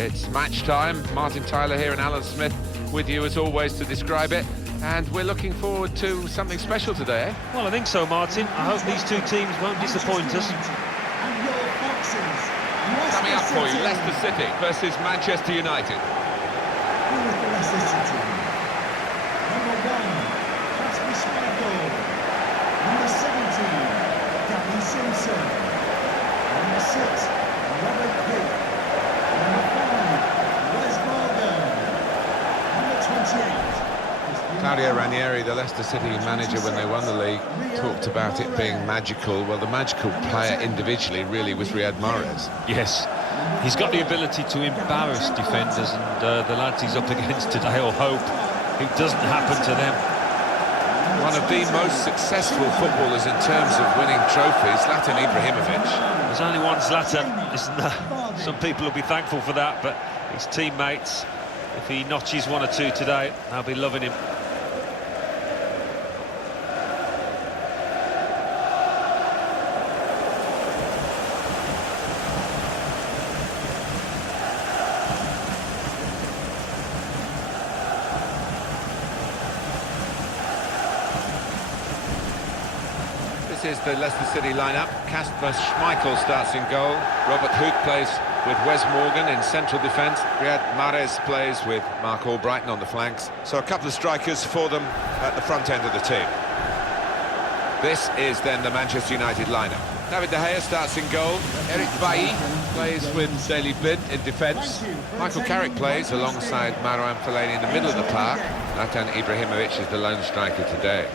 It's match time. Martin Tyler here and Alan Smith with you as always to describe it. And we're looking forward to something special today, eh? Well, I think so, Martin. I hope these two teams won't disappoint us. Coming up for you, Leicester City versus Manchester United. Here is the Leicester City. Number 1, Casper Schmeichel. Number 17, Danny Simpson. Number 6, Robert Pitt. Number 5, Wes Morgan. Number 28. Claudio Ranieri, the Leicester City manager, when they won the league, talked about it being magical. Well, the magical player individually really was Riyad Mahrez. Yes, he's got the ability to embarrass defenders, and the lads he's up against today will hope it doesn't happen to them. One of the most successful footballers in terms of winning trophies, Zlatan Ibrahimovic. There's only one Zlatan. Listen, some people will be thankful for that, but his teammates, if he notches 1 or 2 today, they'll be loving him. This is the Leicester City lineup. Casper Schmeichel starts in goal. Robert Huth plays with Wes Morgan in central defence. Riyad Mahrez plays with Mark Albrighton on the flanks. So a couple of strikers for them at the front end of the team. This is then the Manchester United lineup. David De Gea starts in goal. Eric Bailly plays with Daley Blind in defence. Michael Carrick plays alongside Marouane Fellaini in the middle of the park. Zlatan Ibrahimovic is the lone striker today.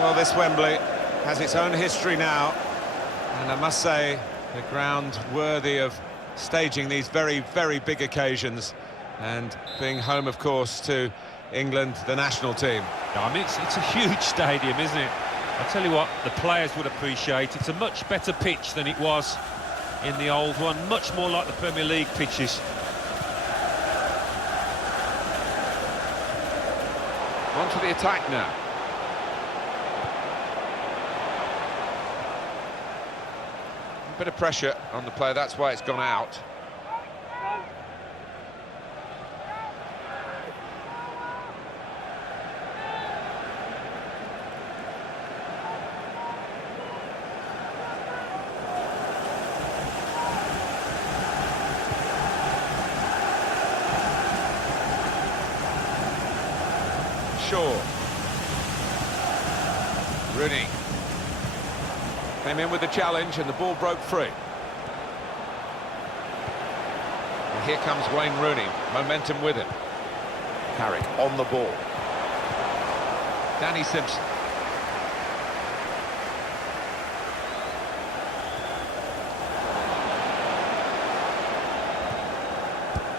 Well, this Wembley has its own history now, and I must say, the ground worthy of staging these very, very big occasions, and being home, of course, to England, the national team. I mean, it's a huge stadium, isn't it? I'll tell you what, the players would appreciate. It's a much better pitch than it was in the old one, much more like the Premier League pitches. On to the attack now. Bit of pressure on the player, that's why it's gone out. Shaw. Rooney. Came in with the challenge and the ball broke free. And here comes Wayne Rooney, momentum with him. Carrick on the ball. Danny Simpson.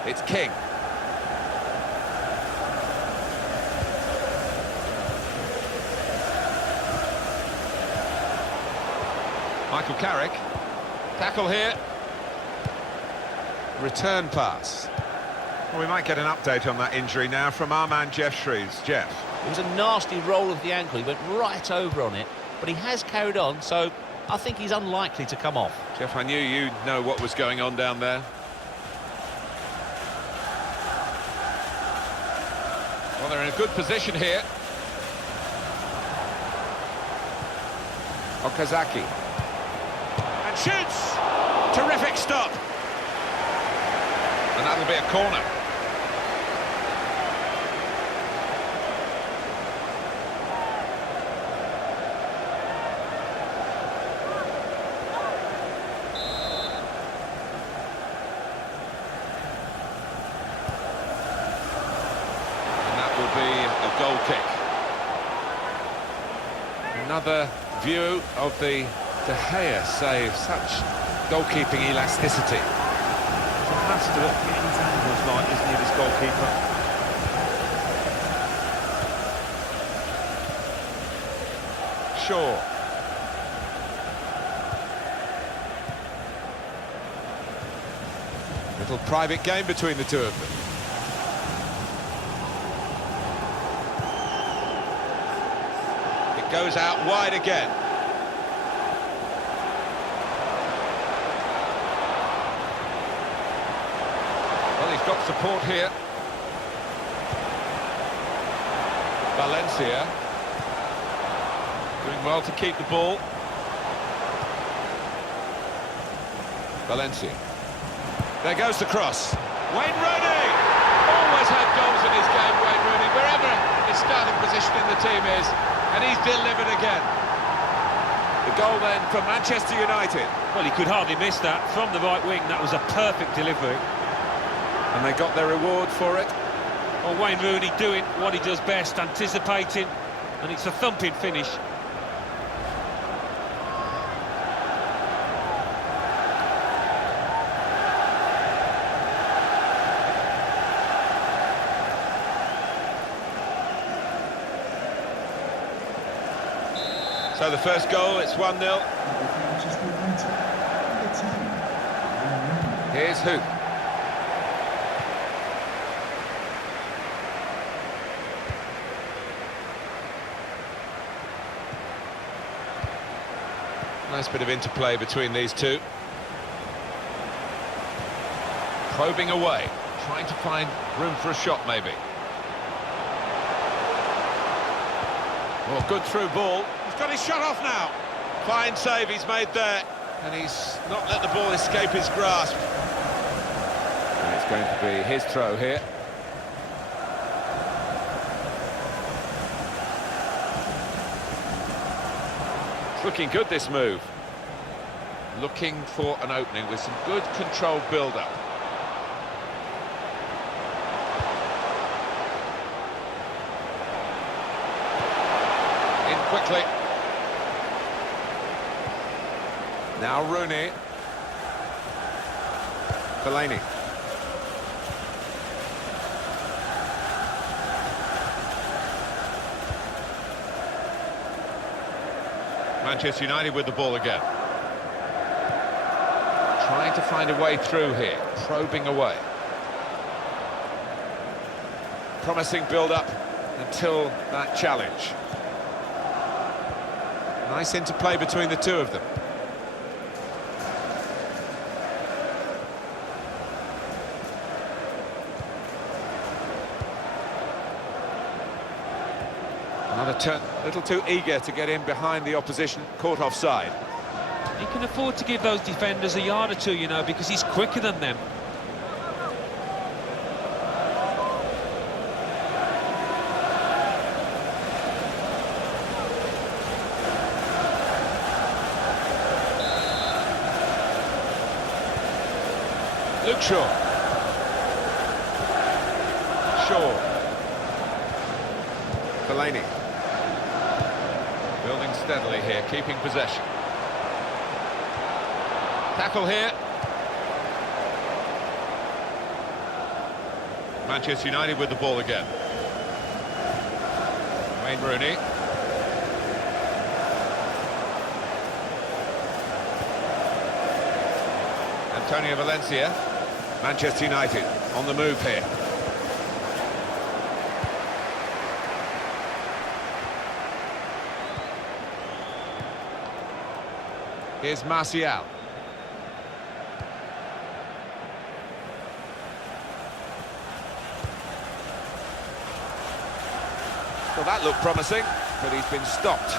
It's King. Michael Carrick, tackle here, return pass. Well, we might get an update on that injury now from our man Jeff Shreves. Jeff. It was a nasty roll of the ankle, he went right over on it, but he has carried on, so I think he's unlikely to come off. Jeff, I knew you'd know what was going on down there. Well, they're in a good position here. Okazaki. Shoots! Terrific stop! And that'll be a corner. And that will be a goal kick. Another view of the De Gea save, such goalkeeping elasticity. He's a master at getting his angles right, isn't he, this goalkeeper? Shaw. Little private game between the two of them. It goes out wide again. got support here. Valencia doing well to keep the ball. Valencia. There goes the cross. Wayne Rooney! Always had goals in his game, Wayne Rooney, wherever his starting position in the team is, and he's delivered again. The goal then for Manchester United. Well, he could hardly miss that. From the right wing, that was a perfect delivery. And they got their reward for it. Well, Wayne Rooney doing what he does best, anticipating, and it's a thumping finish. So the first goal, it's 1-0. Manchester United, number 10. Here's Hook. Nice bit of interplay between these two. Probing away, trying to find room for a shot maybe. Well, good through ball. He's got his shot off now. Fine save he's made there. And he's not let the ball escape his grasp. And it's going to be his throw here. It's looking good, this move. Looking for an opening with some good controlled build-up. In quickly. Now Rooney. Fellaini. Manchester United with the ball again. Trying to find a way through here, probing away. Promising build-up until that challenge. Nice interplay between the two of them. Another turn, a little too eager to get in behind the opposition, caught offside. He can afford to give those defenders a yard or two, you know, because he's quicker than them. Luke Shaw. Fellaini. Building steadily here, keeping possession. Tackle here. Manchester United with the ball again. Wayne Rooney. Antonio Valencia. Manchester United on the move here. Here's Martial. Well, that looked promising, but he's been stopped.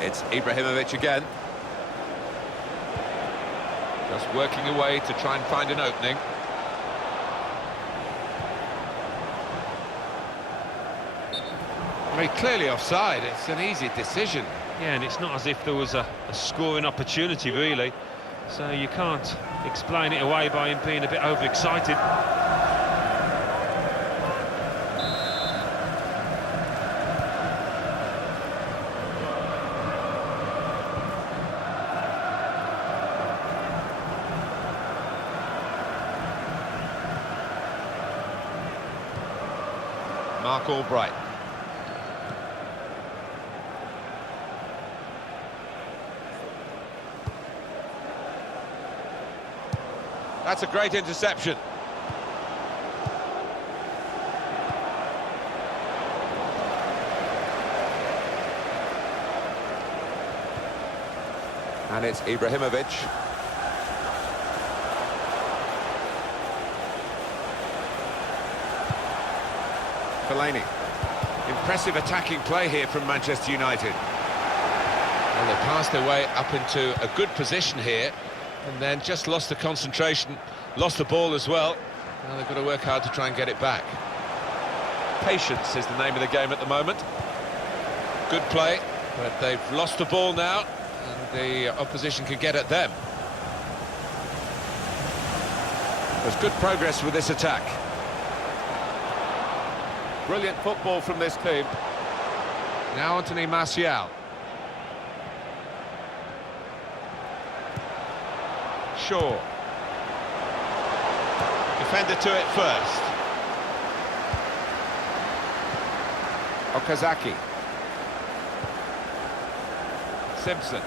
It's Ibrahimovic again. Just working away to try and find an opening. Very clearly offside, it's an easy decision. Yeah, and it's not as if there was a scoring opportunity, really. So you can't explain it away by him being a bit overexcited. Mark Albright. That's a great interception. And it's Ibrahimovic. Fellaini. Impressive attacking play here from Manchester United. Well, they passed their way up into a good position here, and then just lost the concentration, lost the ball as well. Now they've got to work hard to try and get it back. Patience is the name of the game at the moment. Good play, but they've lost the ball now, and the opposition can get at them. There's good progress with this attack. Brilliant football from this team. Now Anthony Martial. Shaw. Defender to it first. Okazaki. Simpson.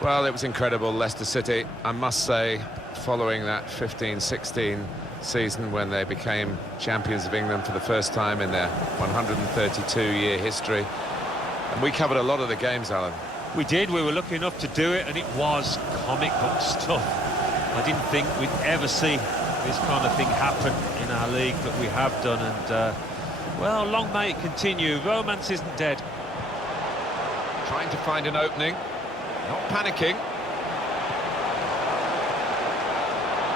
Well, it was incredible, Leicester City, I must say, following that 15-16 season when they became champions of England for the first time in their 132-year history. And we covered a lot of the games, Alan. We did, we were lucky enough to do it, and it was comic book stuff. I didn't think we'd ever see this kind of thing happen in our league, but we have done, and, well, long may it continue. Romance isn't dead. Trying to find an opening. Not panicking.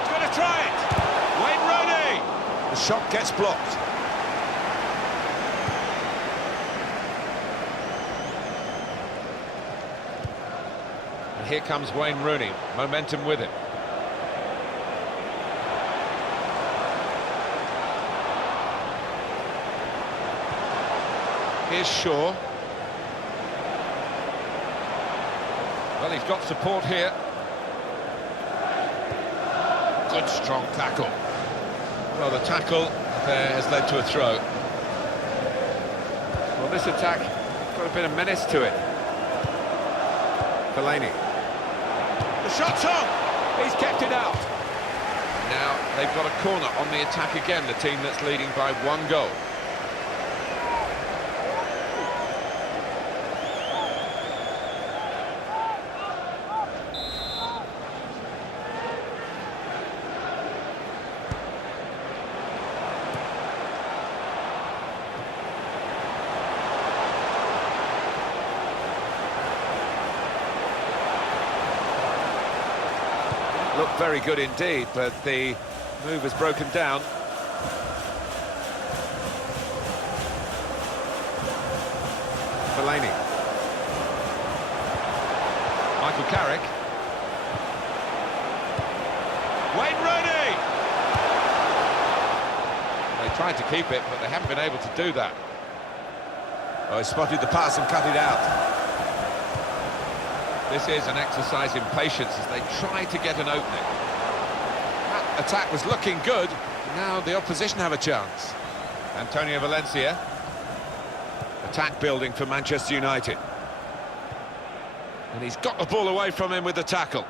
He's going to try it. Wayne Rooney. The shot gets blocked. And here comes Wayne Rooney. Momentum with him. Here's Shaw. Well, he's got support here. Good strong tackle. Well, the tackle there has led to a throw. Well, this attack got a bit of menace to it. Fellaini. The shot's on. He's kept it out. Now they've got a corner on the attack again, the team that's leading by 1 goal. Looked very good indeed, but the move has broken down. Fellaini. Michael Carrick. Wayne Rooney. They tried to keep it, but they haven't been able to do that. Oh, he spotted the pass and cut it out. This is an exercise in patience as they try to get an opening. That attack was looking good. Now the opposition have a chance. Antonio Valencia. Attack building for Manchester United. And he's got the ball away from him with the tackle.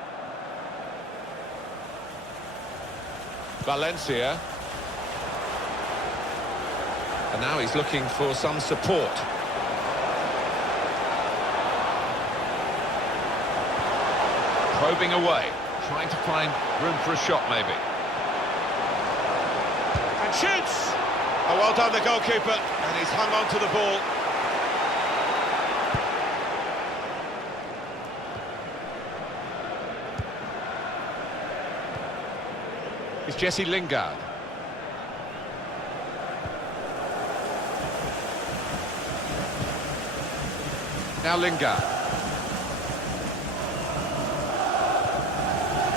Valencia. And now he's looking for some support. Probing away, trying to find room for a shot, maybe. And shoots! Oh, well done, the goalkeeper. And he's hung on to the ball. It's Jesse Lingard. Now Lingard.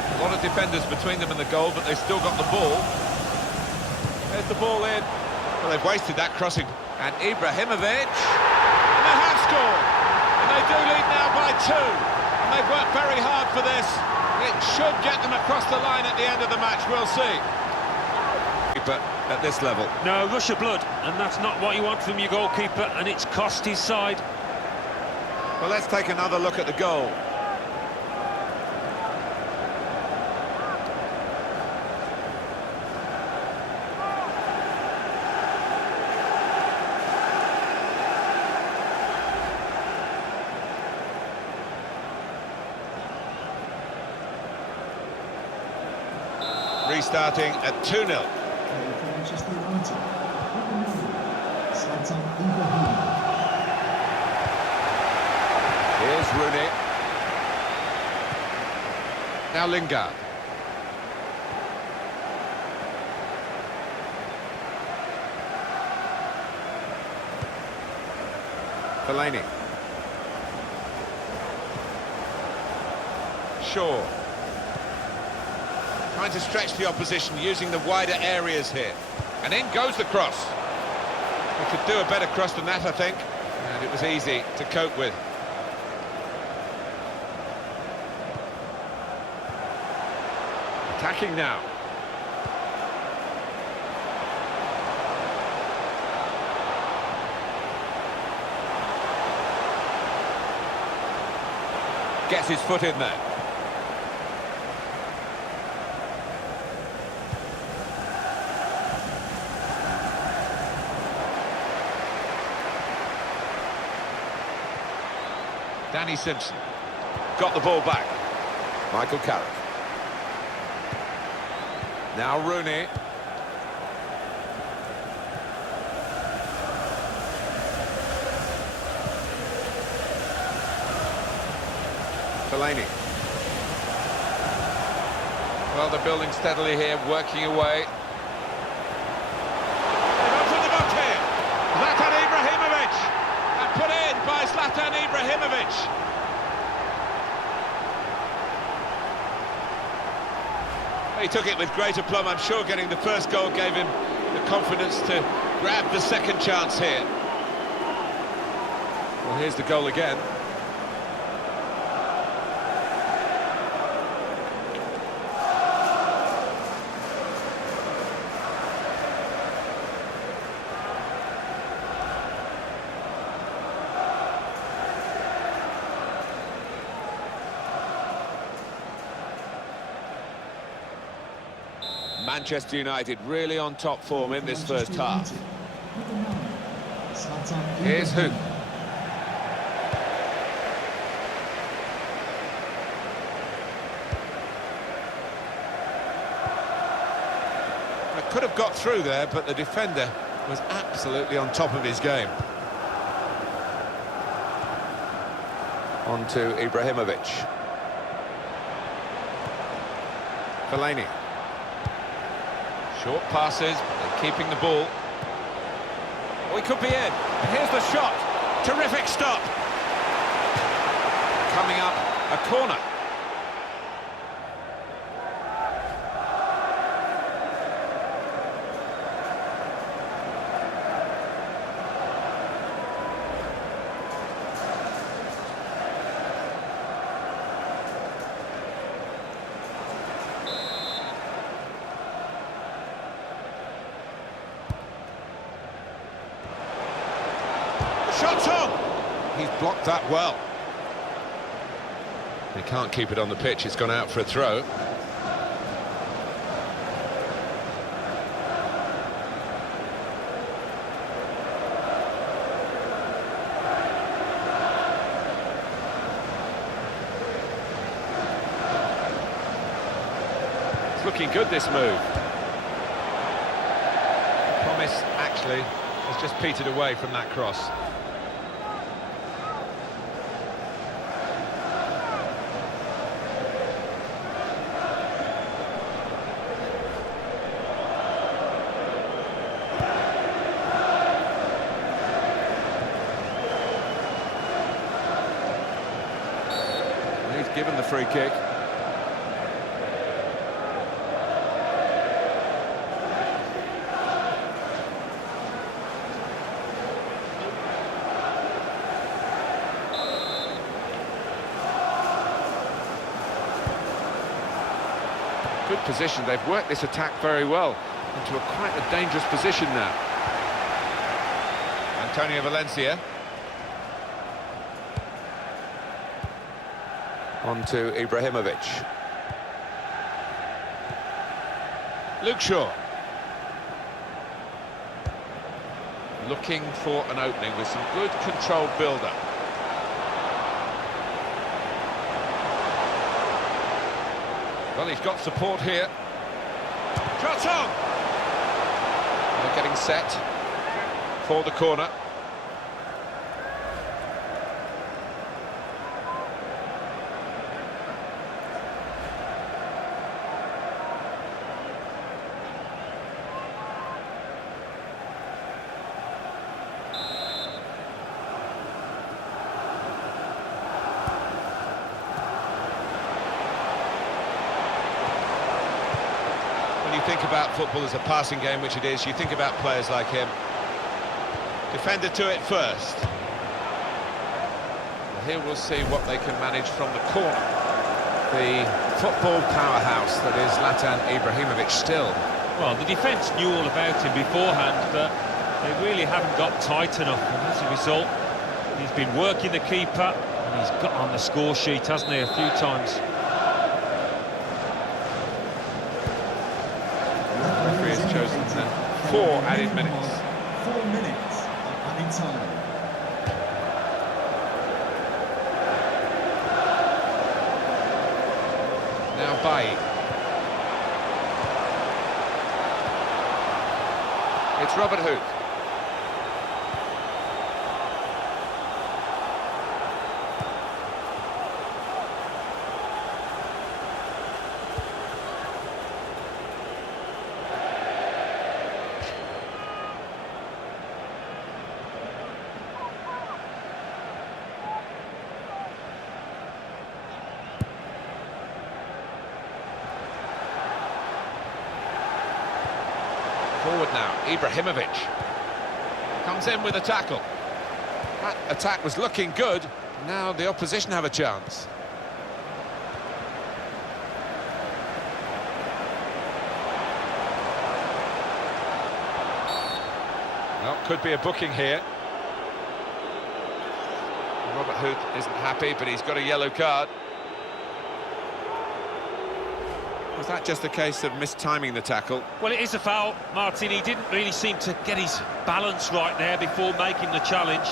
A lot of defenders between them and the goal, but they've still got the ball. There's the ball in. Well, they've wasted that crossing. And Ibrahimovic. And they have scored. And they do lead now by 2. And they've worked very hard for this. It should get them across the line at the end of the match, we'll see. But at this level. No, rush of blood, and that's not what you want from your goalkeeper, and it's cost his side. Well, let's take another look at the goal. restarting at 2-0. Player for Manchester United. Number 9, Zlatan Ibrahimovic. Here's Rooney. Now Lingard. Fellaini. Shaw. Trying to stretch the opposition using the wider areas here. And in goes the cross. We could do a better cross than that, I think. And it was easy to cope with. Attacking now. Gets his foot in there. Danny Simpson got the ball back. Michael Carrick. Now Rooney. Fellaini. Well, they're building steadily here, working away. From the box here. Zlatan Ibrahimovic. And put in by Zlatan Ibrahimovic. He took it with great aplomb. I'm sure getting the first goal gave him the confidence to grab the second chance here. Well, here's the goal again. Manchester United really on top form in this first half. Here's who? I could have got through there, but the defender was absolutely on top of his game. On to Ibrahimovic. Fellaini. Short passes, they're keeping the ball. Oh, he could be in. Here's the shot. Terrific stop. Coming up, a corner. Shot's on! He's blocked that well. He can't keep it on the pitch, it's gone out for a throw. It's looking good, this move. Promise, actually, has just petered away from that cross. Given the free kick. Good position. They've worked this attack very well into quite a dangerous position now. Antonio Valencia. On to Ibrahimovic. Luke Shaw. Looking for an opening with some good controlled build-up. Well, he's got support here. Shot on! They're getting set for the corner. When you think about football as a passing game, which it is, you think about players like him. Defender to it first. Well, here we'll see what they can manage from the corner. The football powerhouse that is Zlatan Ibrahimovic still. Well, the defence knew all about him beforehand, but they really haven't got tight enough, and as a result, he's been working the keeper, and he's got on the score sheet, hasn't he, a few times. The referee has chosen 4 added minutes. 4 minutes of added time. Now Bailly. It's Robert Huth. Forward now, Ibrahimovic comes in with a tackle. That attack was looking good. Now the opposition have a chance. Well, could be a booking here. Robert Huth isn't happy, but he's got a yellow card. Was that just a case of mistiming the tackle? Well, it is a foul, Martin. He didn't really seem to get his balance right there before making the challenge.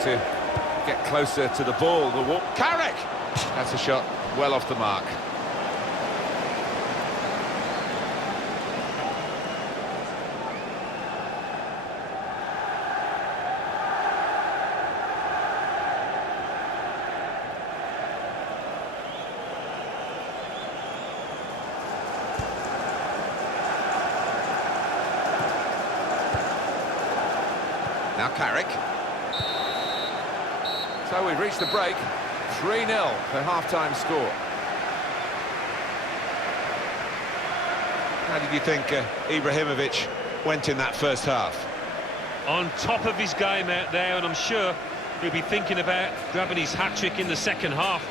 To get closer to the ball, the walk. Carrick! That's a shot well off the mark. Now Carrick. So we've reached the break, 3-0, the half-time score. How did you think Ibrahimovic went in that first half? On top of his game out there, and I'm sure he'll be thinking about grabbing his hat-trick in the second half.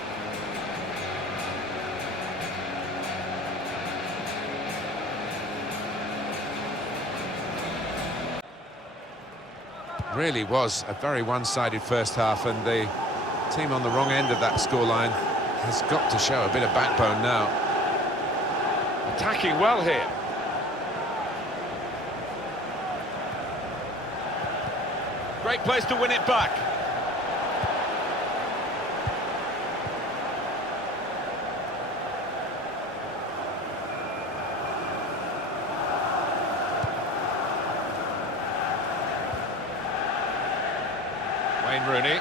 Really was a very one-sided first half, and the team on the wrong end of that scoreline has got to show a bit of backbone now. Attacking well here. Great place to win it back. Wayne Rooney.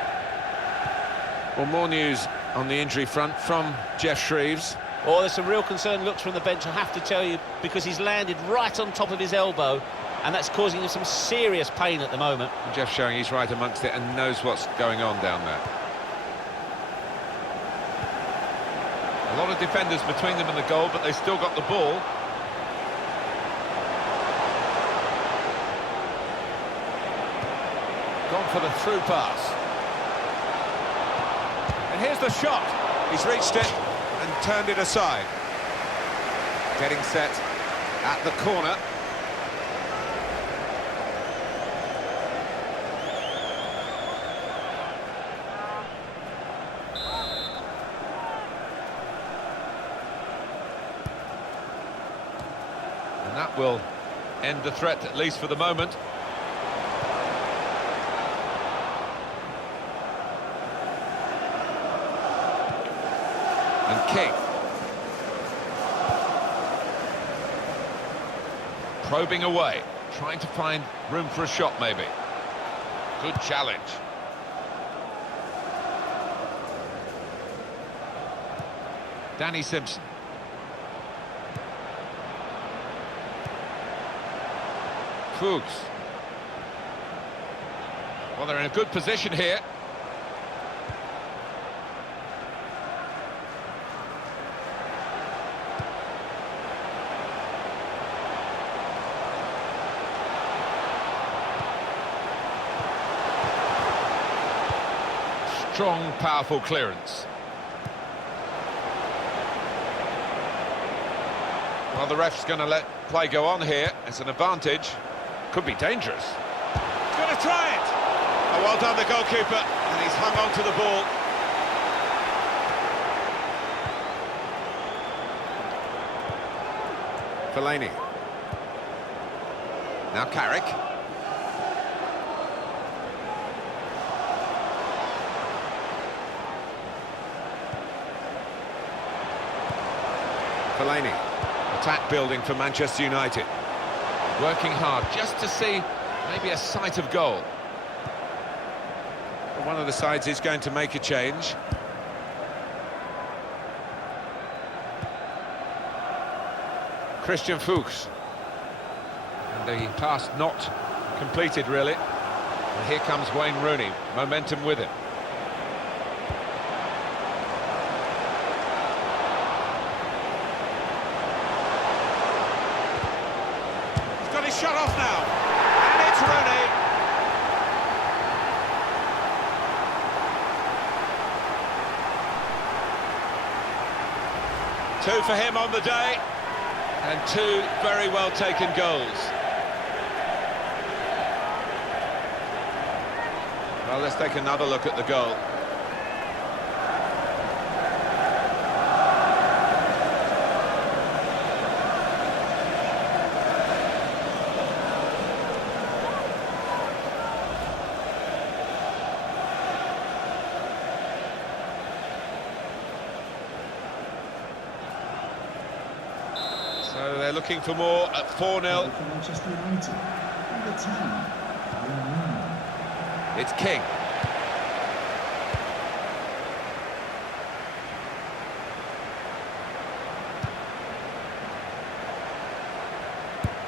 Well, more news on the injury front from Jeff Shreves. Oh, there's some real concern looks from the bench, I have to tell you, because he's landed right on top of his elbow, and that's causing him some serious pain at the moment. And Jeff showing he's right amongst it and knows what's going on down there. A lot of defenders between them and the goal, but they still got the ball. Gone for the through pass. And here's the shot. He's reached it and turned it aside. getting set at the corner. And that will end the threat, at least for the moment. And King. Probing away, trying to find room for a shot maybe. Good challenge. Danny Simpson. Fuchs. Well, they're in a good position here. Strong, powerful clearance. Well, the ref's going to let play go on here. It's an advantage. Could be dangerous. Going to try it! Oh, well done, the goalkeeper, and he's hung on to the ball. Fellaini. Now Carrick. Fellaini. Attack building for Manchester United. Working hard just to see maybe a sight of goal. But one of the sides is going to make a change. Christian Fuchs. And the pass not completed, really. And here comes Wayne Rooney, momentum with him. He's got his shot off now, and it's Rooney. Two for him on the day. And two very well taken goals. Well, let's take another look at the goal. So they're looking for more at 4-0. For Manchester United, number 10, Wayne Rooney. It's King.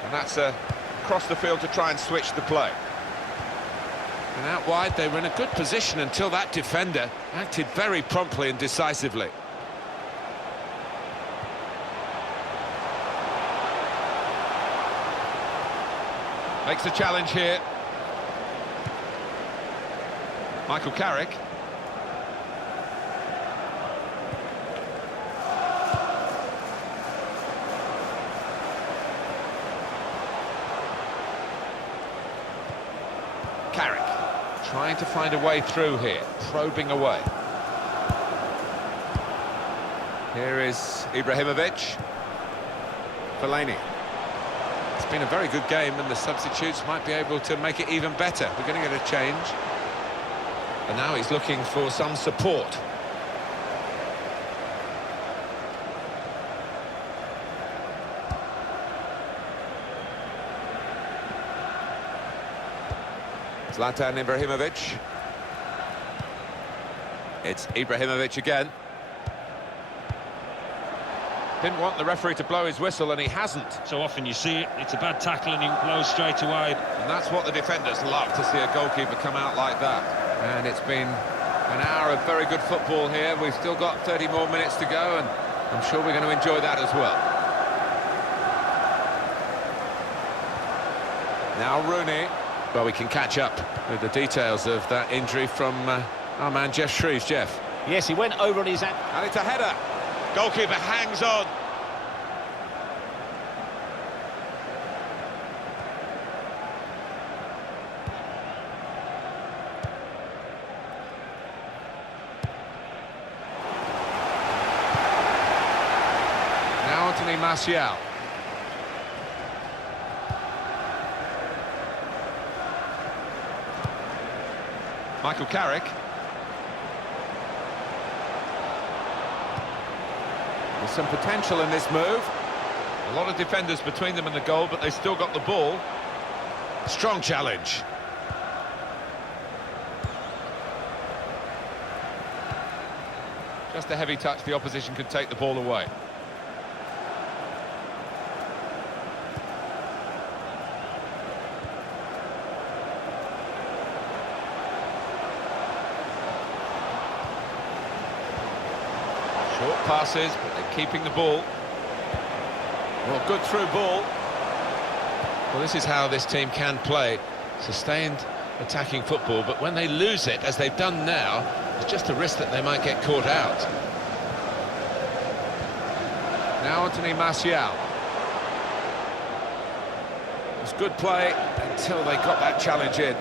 And that's across the field to try and switch the play. And out wide, they were in a good position until that defender acted very promptly and decisively. Makes the challenge here. Michael Carrick. Carrick trying to find a way through here, probing away. Here is Ibrahimovic. Fellaini. It's been a very good game, and the substitutes might be able to make it even better. We're going to get a change. And now he's looking for some support. Zlatan Ibrahimovic. It's Ibrahimovic again. Didn't want the referee to blow his whistle, and he hasn't. So often you see it, it's a bad tackle and he blows straight away. And that's what the defenders love, to see a goalkeeper come out like that. And it's been an hour of very good football here. We've still got 30 more minutes to go, and I'm sure we're going to enjoy that as well. Now Rooney. Well, we can catch up with the details of that injury from our man Jeff Shreves. Jeff. Yes, he went over on his... And it's a header. Goalkeeper hangs on. Martial. Michael Carrick. There's some potential in this move. A lot of defenders between them and the goal, but they still got the ball. Strong challenge. Just a heavy touch, the opposition could take the ball away. Short passes, but they're keeping the ball. Well, good through ball. Well, this is how this team can play. Sustained attacking football, but when they lose it, as they've done now, it's just a risk that they might get caught out. Now Anthony Martial. It was good play until they got that challenge in.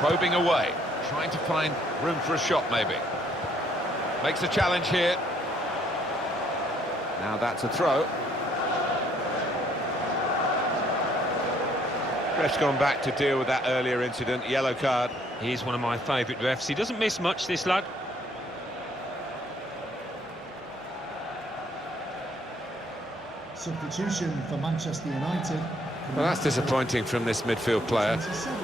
Probing away, trying to find room for a shot maybe. Makes a challenge here. Now that's a throw. Ref's gone back to deal with that earlier incident, yellow card. He's one of my favourite refs. He doesn't miss much, this lad. Substitution for Manchester United. Well, that's disappointing from this midfield player.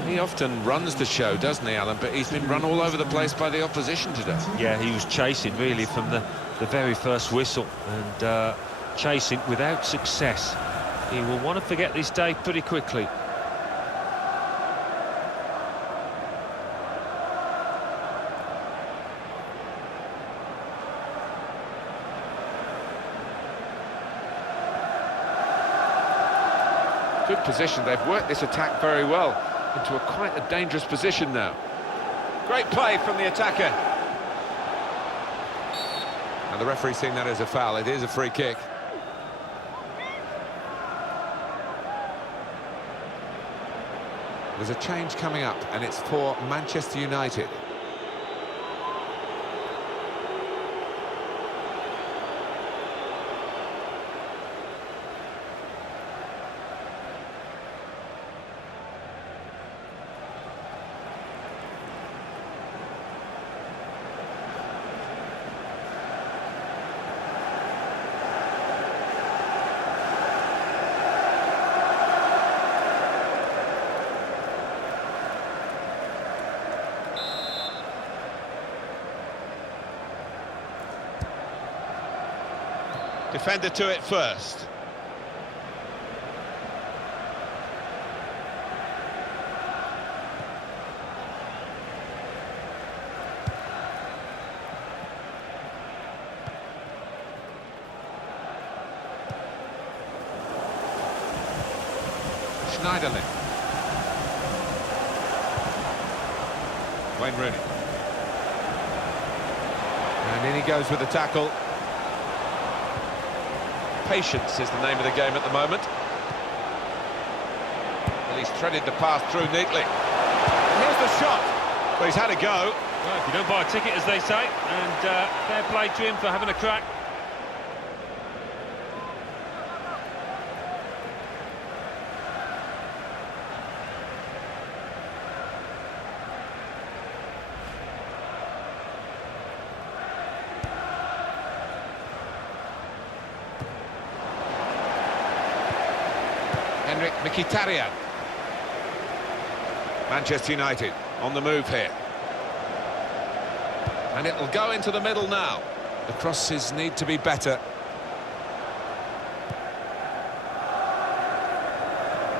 He often runs the show, doesn't he, Alan? But he's been run all over the place by the opposition today. Yeah, he was chasing, really, from the very first whistle. And chasing without success. He will want to forget this day pretty quickly. Good position. They've worked this attack very well into quite a dangerous position now. Great play from the attacker. And the referee's seen that as a foul. It is a free kick. There's a change coming up, and it's for Manchester United. Defender to it first. Schneiderlin. Wayne Rooney. And in he goes with the tackle. Patience is the name of the game at the moment. Well, he's threaded the pass through neatly. And here's the shot. Well, he's had a go. Well, if you don't buy a ticket, as they say, and fair play to him for having a crack. Mkhitaryan. Manchester United on the move here. And it'll go into the middle now. The crosses need to be better.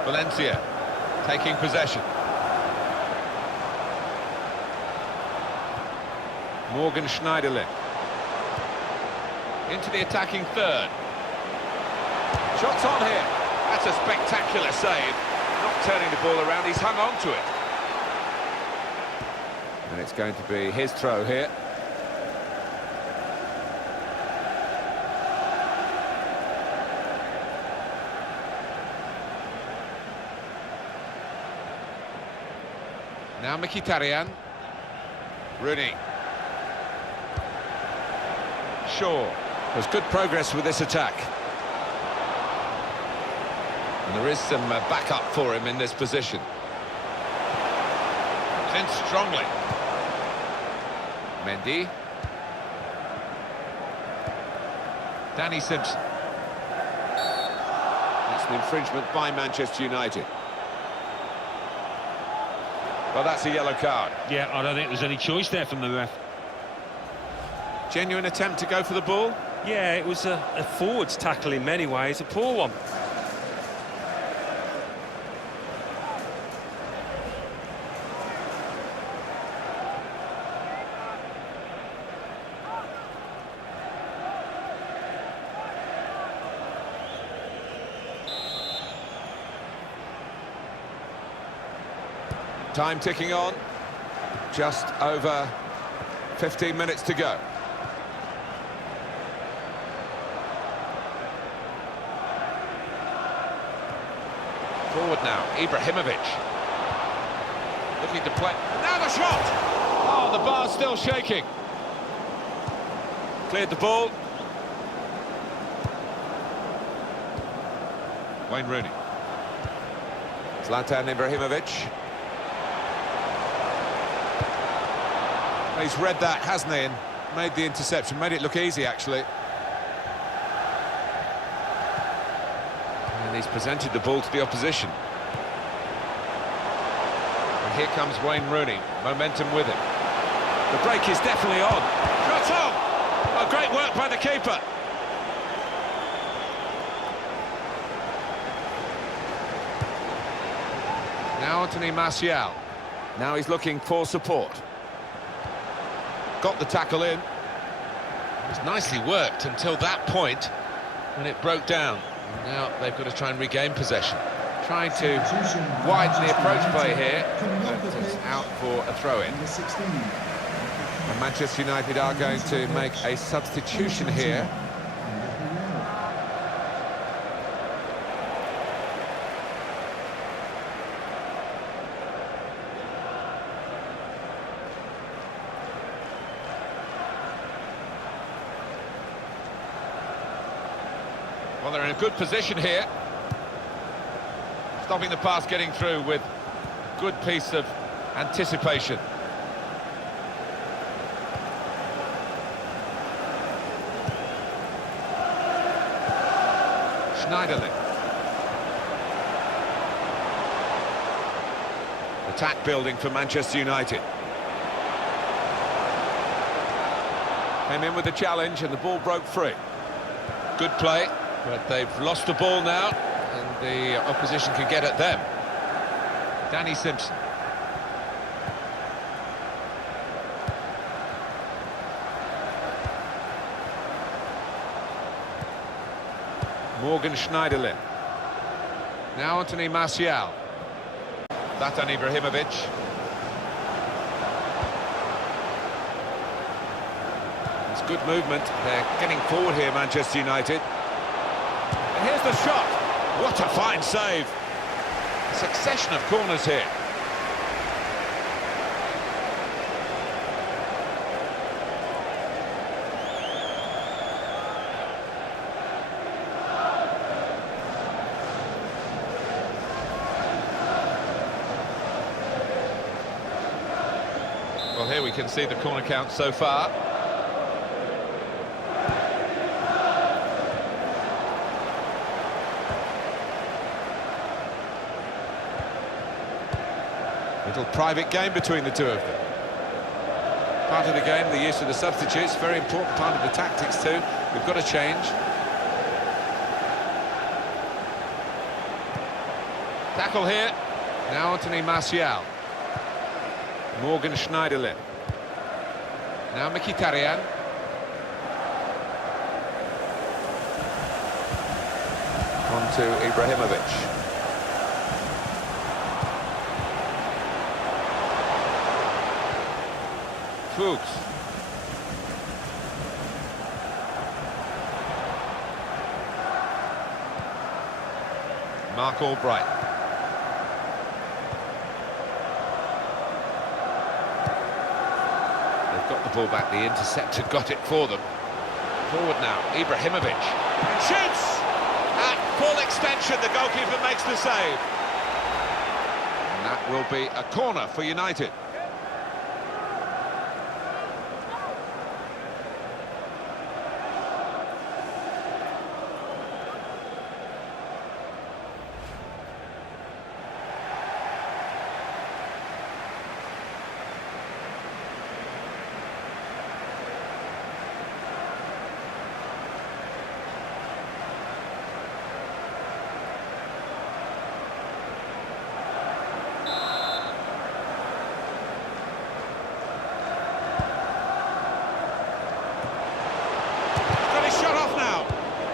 Valencia taking possession. Morgan Schneiderlin. Into the attacking third. Shots on here. That's a spectacular save. Not turning the ball around, he's hung on to it. And it's going to be his throw here. Now Mkhitaryan. Rooney. Shaw. There's good progress with this attack. And there is some backup for him in this position. In strongly. Mendy. Danny Simpson. That's an infringement by Manchester United. Well, that's a yellow card. Yeah, I don't think there's any choice there from the ref. Genuine attempt to go for the ball. Yeah, it was a forwards tackle in many ways, a poor one. Time ticking on. Just over 15 minutes to go. Forward now, Ibrahimovic. Looking to play. Now the shot! Oh, the bar's still shaking. Cleared the ball. Wayne Rooney. Zlatan Ibrahimovic. He's read that, hasn't he, and made the interception, made it look easy, actually. And he's presented the ball to the opposition. And here comes Wayne Rooney, momentum with him. The break is definitely on. Shot on! Oh, great work by the keeper. Now Anthony Martial. Now he's looking for support. Got the tackle in. It was nicely worked until that point when it broke down. And now they've got to try and regain possession. Trying to widen the approach play here, but it's out for a throw-in. Number 16. And Manchester United are going to make a substitution here. Well, they're in a good position here. Stopping the pass getting through with a good piece of anticipation. Schneiderlin. Attack building for Manchester United. Came in with the challenge and the ball broke free. Good play. But they've lost the ball now, and the opposition can get at them. Danny Simpson. Morgan Schneiderlin. Now Anthony Martial. Zlatan Ibrahimovic. It's good movement. They're getting forward here, Manchester United. Here's the shot. What a fine save. Succession of corners here. Well, here we can see the corner count so far. Little private game between the two of them. Part of the game, the use of the substitutes, very important part of the tactics too. We've got to change. Tackle here. Now Anthony Martial. Morgan Schneiderlin. Now Mkhitaryan. On to Ibrahimovic. Fuchs. Mark Albright. they've got the ball back, the interceptor got it for them. Forward now, Ibrahimovic. And shoots! At full extension, the goalkeeper makes the save. And that will be a corner for United.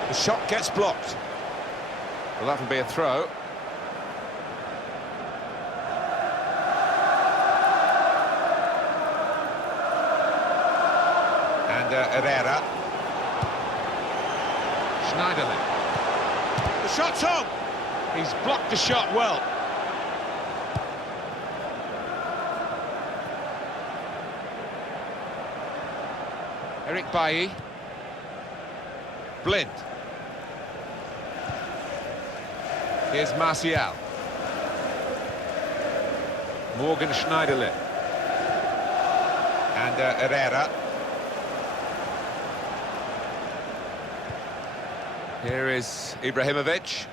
The shot gets blocked. Well, that'll be a throw. And Herrera. Schneiderlin. The shot's on! He's blocked the shot well. Eric Bailly. Blind. Here's Martial. Morgan Schneiderlin. And Herrera. Here is Ibrahimovic.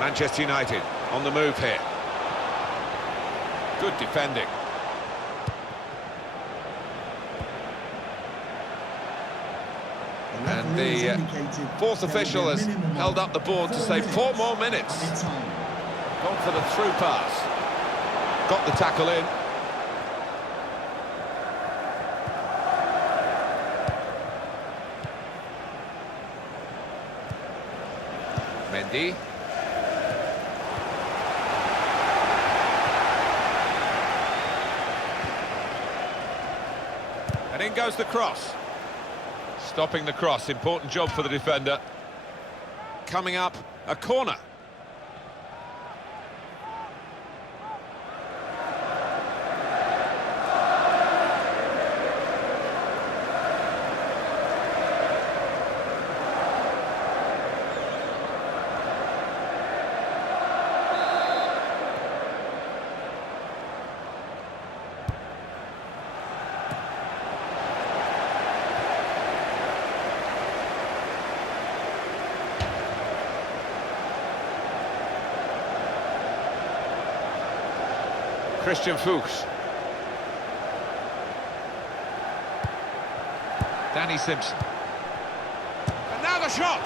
Manchester United on the move here. Good defending. And the fourth official has held up the board to say 4 more minutes. Gone for the through pass. Got the tackle in. Mendy. And in goes the cross. Stopping the cross, important job for the defender. Coming up, a corner. Christian Fuchs. Danny Simpson. And now the shot!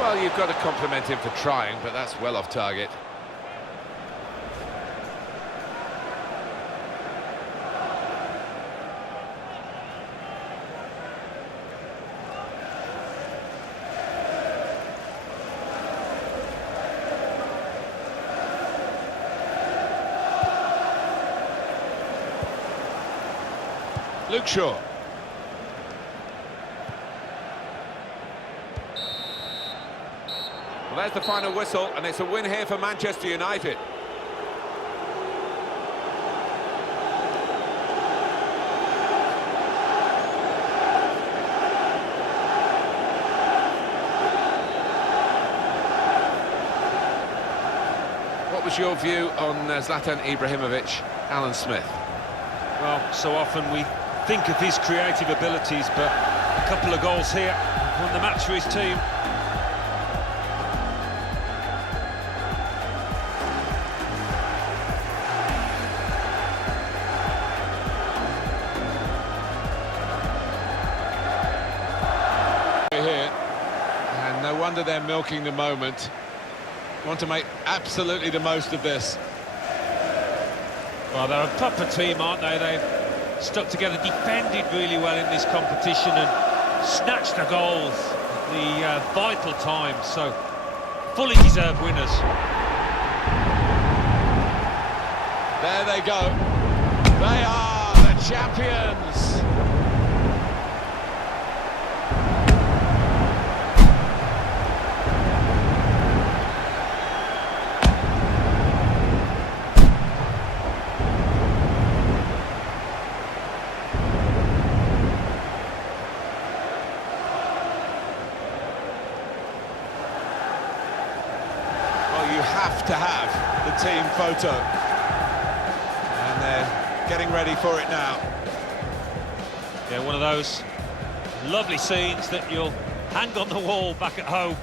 Well, you've got to compliment him for trying, but that's well off target. Luke Shaw. Well, there's the final whistle, and it's a win here for Manchester United. What was your view on Zlatan Ibrahimovic, Alan Smith? Well, so often we think of his creative abilities, but a couple of goals here won the match for his team. Here, and no wonder they're milking the moment. Want to make absolutely the most of this. Well, they're a proper team, aren't they? They've stuck together, defended really well in this competition and snatched the goals at the vital time, so fully deserved winners. There they go. They are the champions. have to have the team photo. And they're getting ready for it now. Yeah, one of those lovely scenes that you'll hang on the wall back at home.